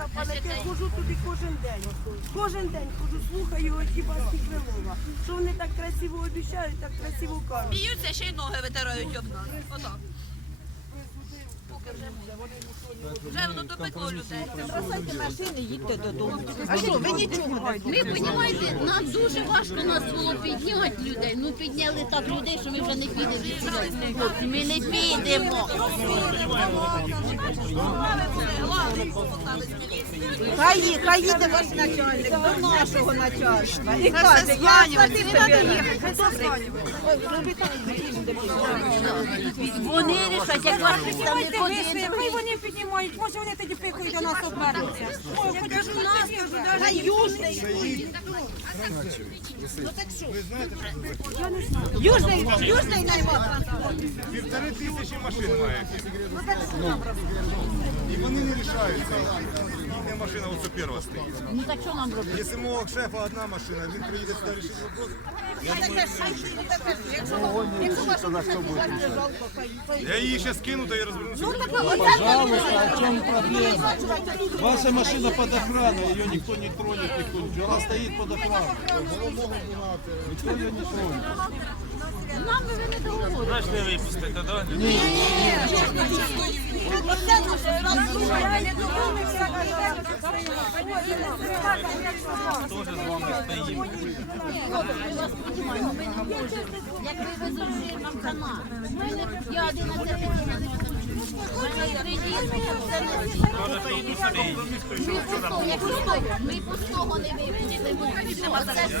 на пам'ять. Я хожу туди кожен день. Кожен день хожу, слухаю оті басні Крилова. Що вони так красиво обіцяють, так красиво кажуть. Б'ються, ще й ноги витирають об нас. Отак. Вже воно допекло людей. Бросайте машини, їдьте додому. А що, ви нічого не Ви розумієте, нам дуже важко нас було підняти людей. Ну підняли так людей, що ми вже не підемо ми не підемо. Хай, ї- хай їде ваш начальник до нашого начальства. І каже, я їхати. Вони рішать, як ваш представник Хай вони піднімають, може вони тоді приходять до нас обернуться. Кажу, навіть Хай южний. Южний, южний наймат. Півтори тисячі машин має. І вони не рішаються. Машина оце перша стоїть. Ну так що нам робити? Якщо мого шефа одна машина, він приїде сюди рішити вопрос. Я її ще скину, та я розвернуся. Пожалуйста, в чем проблема? Ваша машина под охраной, ее никто не тронет, никто. Она стоит под охраной. Никто ее не тронет. Нам би з вами стоїмо. Як ви везуть нам канал. Я 11 років не хочу. У мене три дітки, це не всі. Ми пустого, як пустого, ми пустого не вивеземо. Оце все.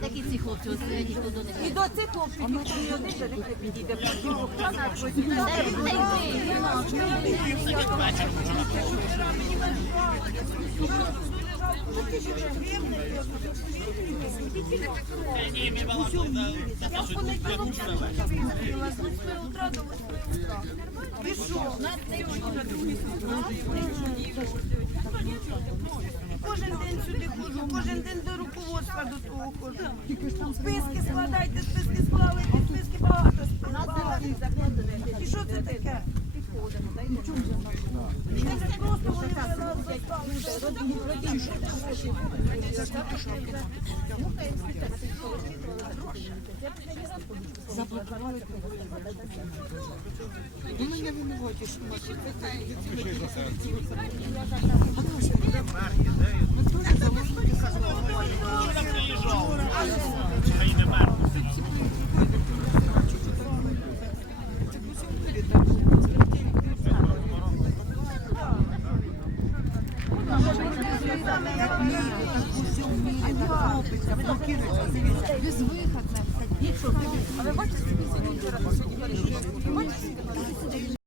Такі ці хлопці, ось ніхто до них. І до цих хлопців ніхто не один же не підійде. Потім охрана, потім Та й ви, і наш. Кожен день сюди ходжу, кожен день до руководства до того ходжу. Списки складайте, списки склали, списки багато, багато. І що це таке? Заблокували. не мене винуваті, що мати. Дивіться, воно кидеться, А ви бачите, скільки сьогодні вчора, сьогодні вирішили?